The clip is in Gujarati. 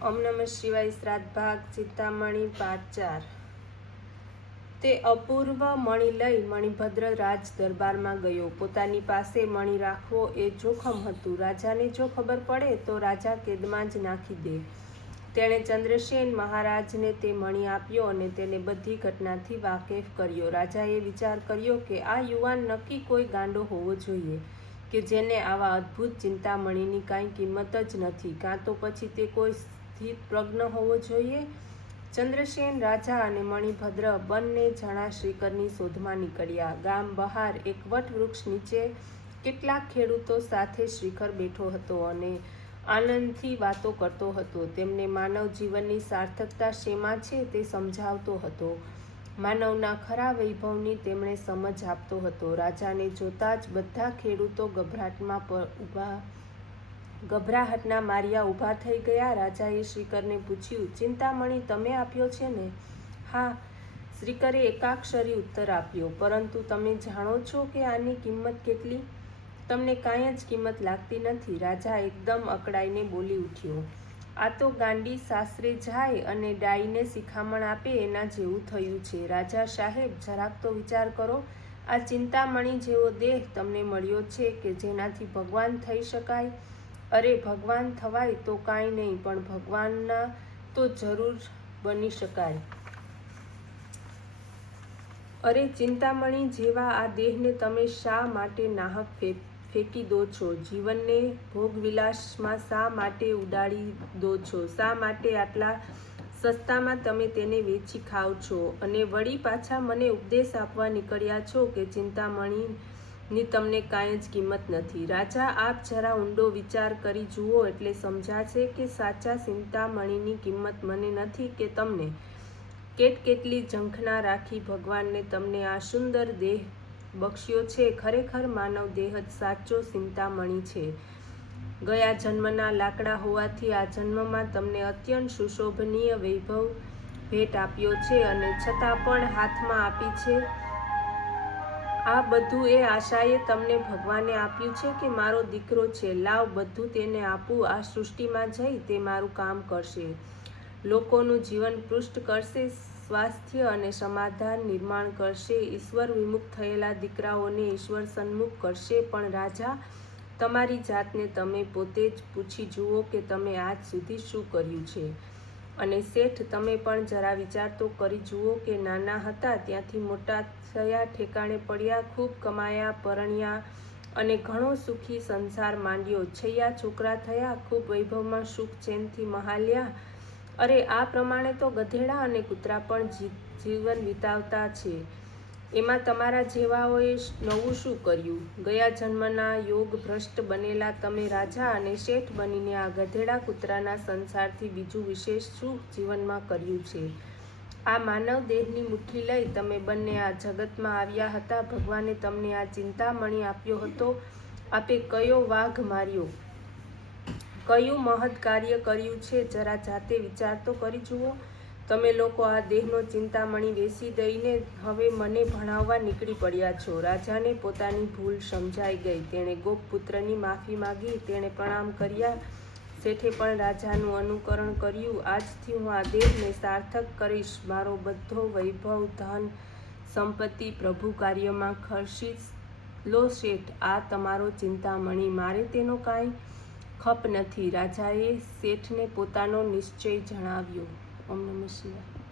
ઓમ નમઃ શિવાય. શ્રાદ્ધ ભાગ ચિંતામણી પાર્ટ 4. તે અપૂર્વ મણી લઈ મણિભદ્ર રાજ દરબારમાં ગયો. પોતાની પાસે મણી રાખવો એ જોખમ હતું. રાજાને જો ખબર પડે તો રાજા કેદમાં જ નાખી દે. તેણે ચંદ્રસેન મહારાજને તે મણી આપ્યો અને તેને બધી ઘટનાથી વાકેફ કર્યો. રાજાએ વિચાર કર્યો કે આ યુવાન નક્કી કોઈ ગાંડો હોવો જોઈએ કે જેને આવા અદ્ભુત ચિંતામણીની કાંઈ કિંમત જ નથી, કાં તો પછી તે કોઈ સ્થિત પ્રજ્ઞ હોવો જોઈએ. ચંદ્રસેન રાજા અને મણિભદ્ર બંને જણા શ્રીકરની શોધમાં નીકળ્યા. ગામ બહાર એક વટ વૃક્ષ નીચે કેટલાક ખેડૂતો સાથે શ્રીકર બેઠો હતો અને આનંદથી વાતો કરતો હતો. તેમને માનવ જીવનની સાર્થકતા શેમાં છે તે સમજાવતો હતો. માનવના ખરા વૈભવની તેમણે સમજ આપતો હતો. રાજાને જોતા જ બધા ખેડૂતો ગભરાહટના માર્યા ઊભા થઈ ગયા. રાજાએ શ્રીકરને પૂછ્યું, ચિંતામણી તમે આપ્યો છે ને? હા, શ્રીકરે એકાક્ષરી ઉત્તર આપ્યો. પરંતુ તમે જાણો છો કે આની કિંમત કેટલી? તમને કાંઈ જ કિંમત લાગતી નથી. રાજા એકદમ અકળાઈને બોલી ઉઠ્યો, આ તો ગાંડી સાસરે જાય અને ડાઈને શિખામણ આપે એના જેવું થયું છે. રાજા સાહેબ, જરાક તો વિચાર કરો. આ ચિંતામણી જેવો દેહ તમને મળ્યો છે કે જેનાથી ભગવાન થઈ શકાય. અરે, ભગવાન થવાય તો કાંઈ નહીં, પણ ભગવાનના તો જરૂર બની શકાય. અરે, ચિંતામણી જેવા આ દેહને તમે શા માટે નાહક ફેંકી દો છો? જીવનને ભોગવિલાસમાં શા માટે ઉડાડી દો છો? શા માટે આટલા સસ્તામાં તમે તેને વેચી ખાવ છો? અને વળી પાછા મને ઉપદેશ આપવા નીકળ્યા છો કે ચિંતામણીની તમને કાંઈ જ કિંમત નથી. રાજા, આપ જરા ઊંડો વિચાર કરી જુઓ એટલે સમજાશે કે સાચા ચિંતામણીની કિંમત મને નથી કે તમને. કેટલી ઝંખના રાખી ભગવાનને તમને આ સુંદર દેહ બક્ષ્યો છે. ખરેખર માનવ દેહ જ સાચો ચિંતામણી છે. ગયા જન્મના લાકડા હોવાથી આ જન્મમાં તમને અત્યંત સુશોભનીય વૈભવ ભેટ આપ્યો છે અને છતાં પણ હાથમાં આપી છે. આ બધું એ આશાએ તમને ભગવાને આપ્યું છે કે મારો દીકરો છે, લાવ બધું તેને આપું. આ સૃષ્ટિમાં જઈ તે મારું કામ કરશે, લોકોનું જીવન પુષ્ટ કરશે, સ્વાસ્થ્ય અને સમાધાન નિર્માણ કરશે, ઈશ્વર વિમુખ થયેલા દીકરાઓને ઈશ્વર સન્મુખ કરશે. પણ રાજા, તમારી જાતને તમે પોતે જ પૂછી જુઓ કે તમે આજ સુધી શું કર્યું છે. અને શેઠ, તમે પણ જરા વિચાર તો કરી જુઓ કે નાના હતા ત્યાંથી મોટા થયા, ઠેકાણે પડ્યા, ખૂબ કમાયા, પરણ્યા અને ઘણો સુખી સંસાર માંડ્યો, છૈયા છોકરા થયા, ખૂબ વૈભવમાં સુખ ચેનથી મહાલ્યા. અરે, આ પ્રમાણે તો ગધેડા અને કૂતરા પણ જીવન વિતાવતા છે. એમાં તમારા જેવાઓએ નવું શું કર્યું? ગયા જન્મના યોગ ભ્રષ્ટ બનેલા તમે રાજા અને શેઠ બનીને આ ગધેડા કૂતરાના સંસારથી બીજું વિશેષ શું જીવનમાં કર્યું છે? આ માનવ દેહની મુઠ્ઠી લઈ તમે બંને આ જગતમાં આવ્યા હતા. ભગવાને તમને આ ચિંતામણી આપ્યો હતો. આપે કયો વાઘ માર્યો, કયું મહદ કાર્ય કર્યું છે? જરા જાતે વિચાર તો કરી જુઓ. તમે લોકો આ દેહનો ચિંતામણી વેચી દઈને હવે મને ભણાવવા નીકળી પડ્યા છો. રાજાને પોતાની ભૂલ સમજાઈ ગઈ. તેણે ગોપપુત્રની માફી માગી. તેણે પ્રણામ કર્યા. શેઠે પણ રાજાનું અનુકરણ કર્યું. આજથી હું આ દેહને સાર્થક કરીશ. મારો બધો વૈભવ, ધન, સંપત્તિ પ્રભુ કાર્યમાં ખર્ચીશ. લો શેઠ, આ તમારો ચિંતામણી. મારે તેનો કાંઈ ખપ નથી. રાજાએ શેઠને પોતાનો નિશ્ચય જણાવ્યો. ઓમ નમઃ શિવાય.